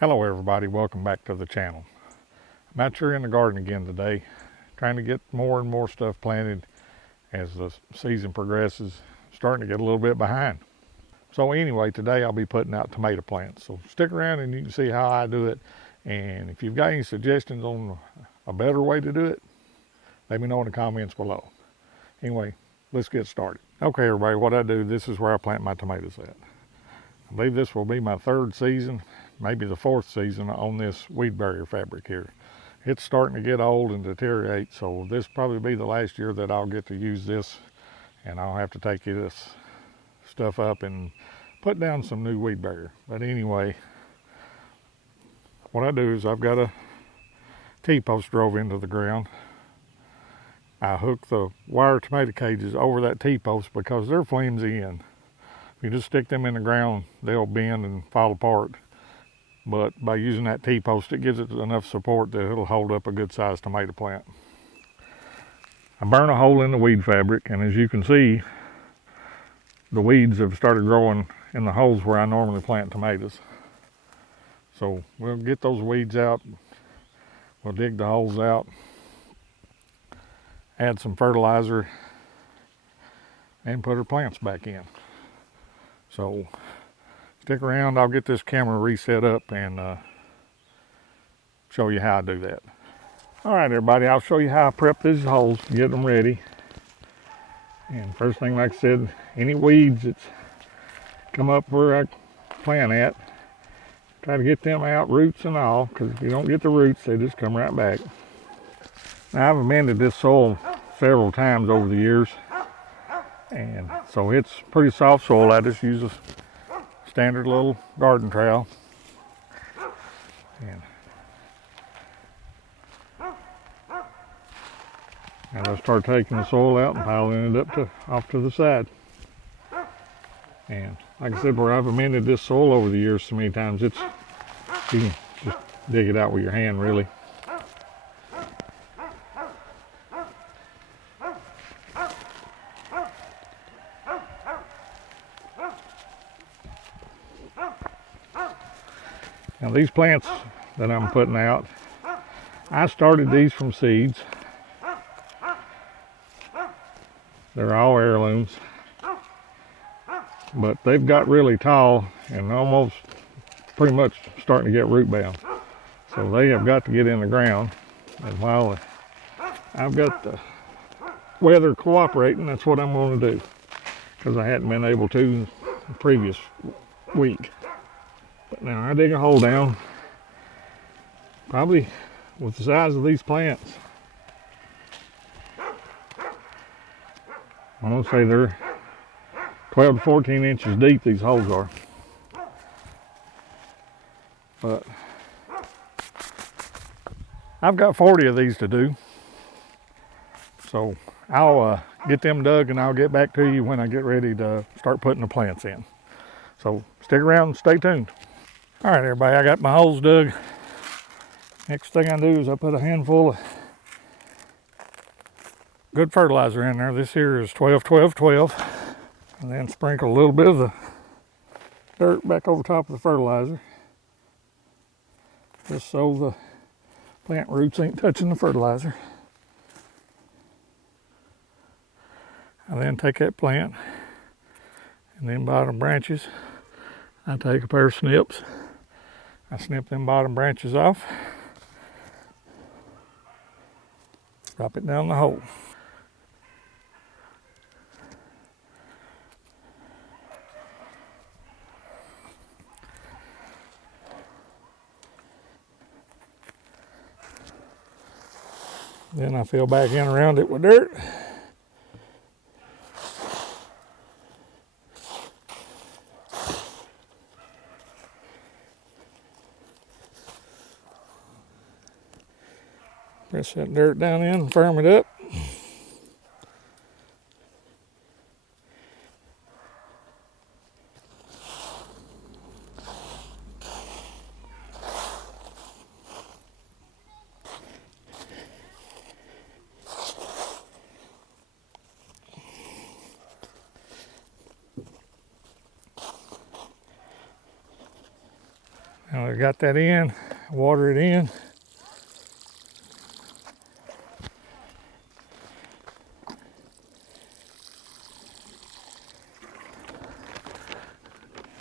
Hello everybody, welcome back to the channel. I'm out here in the garden again today, trying to get more and more stuff planted as the season progresses. Starting to get a little bit behind. So anyway, today I'll be putting out tomato plants. So stick around and you can see how I do it. And if you've got any suggestions on a better way to do it, let me know in the comments below. Anyway, let's get started. Okay everybody, what I do, this is where I plant my tomatoes at. I believe this will be my third season, maybe the fourth season on this weed barrier fabric here. It's starting to get old and deteriorate, so this will probably be the last year that I'll get to use this, and I'll have to take this stuff up and put down some new weed barrier. But anyway, what I do is I've got a T-post drove into the ground. I hook the wire tomato cages over that T-post because they're flimsy, and if you just stick them in the ground, they'll bend and fall apart. But by using that T-post, it gives it enough support that it'll hold up a good sized tomato plant. I burn a hole in the weed fabric, and as you can see, the weeds have started growing in the holes where I normally plant tomatoes. So we'll get those weeds out, we'll dig the holes out, add some fertilizer, and put our plants back in. So stick around, I'll get this camera reset up and show you how I do that. All right everybody, I'll show you how I prep these holes, get them ready. And first thing, like I said, any weeds that's come up where I plant at, try to get them out, roots and all, because if you don't get the roots, they just come right back. Now I've amended this soil several times over the years, and so it's pretty soft soil. I just use a standard little garden trowel. And I'll start taking the soil out and piling it up off to the side. And like I said, where I've amended this soil over the years so many times, you can just dig it out with your hand really. Now these plants that I'm putting out, I started these from seeds. They're all heirlooms, but they've got really tall and almost pretty much starting to get root bound. So they have got to get in the ground. And while I've got the weather cooperating, that's what I'm going to do, because I hadn't been able to the previous week. But now I dig a hole down, probably with the size of these plants, I'm going to say they're 12 to 14 inches deep, these holes are. But I've got 40 of these to do. So I'll get them dug and I'll get back to you when I get ready to start putting the plants in. So stick around and stay tuned. All right, everybody, I got my holes dug. Next thing I do is I put a handful of good fertilizer in there. This here is 12-12-12. And then sprinkle a little bit of the dirt back over top of the fertilizer, just so the plant roots ain't touching the fertilizer. I then take that plant and then bottom branches, I take a pair of snips, I snip them bottom branches off, drop it down the hole. Then I fill back in around it with dirt. Press that dirt down in and firm it up. Now I got that in, water it in.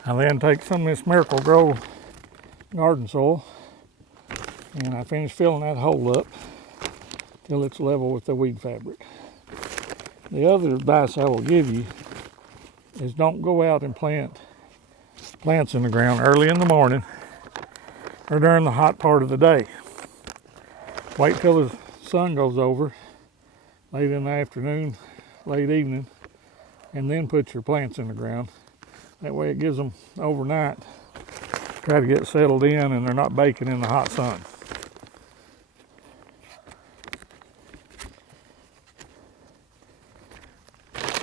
I then take some of this Miracle-Gro garden soil and I finish filling that hole up till it's level with the weed fabric. The other advice I will give you is don't go out and plant plants in the ground early in the morning or during the hot part of the day. Wait till the sun goes over late in the afternoon, late evening, and then put your plants in the ground. That way it gives them overnight, try to get settled in and they're not baking in the hot sun.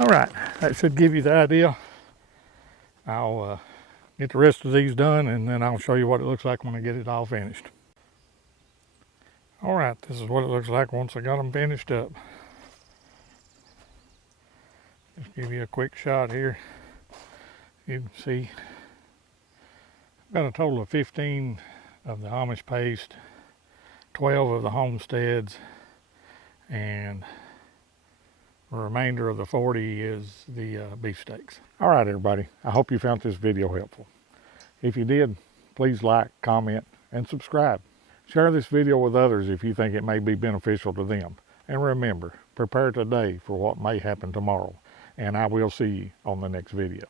All right, that should give you the idea. I'll get the rest of these done and then I'll show you what it looks like when I get it all finished. All right, this is what it looks like once I got them finished up. Just give you a quick shot here. You can see I've got a total of 15 of the Amish paste, 12 of the homesteads, and the remainder of the 40 is the beefsteaks. All right, everybody, I hope you found this video helpful. If you did, please like, comment, and subscribe. Share this video with others if you think it may be beneficial to them. And remember, prepare today for what may happen tomorrow. And I will see you on the next video.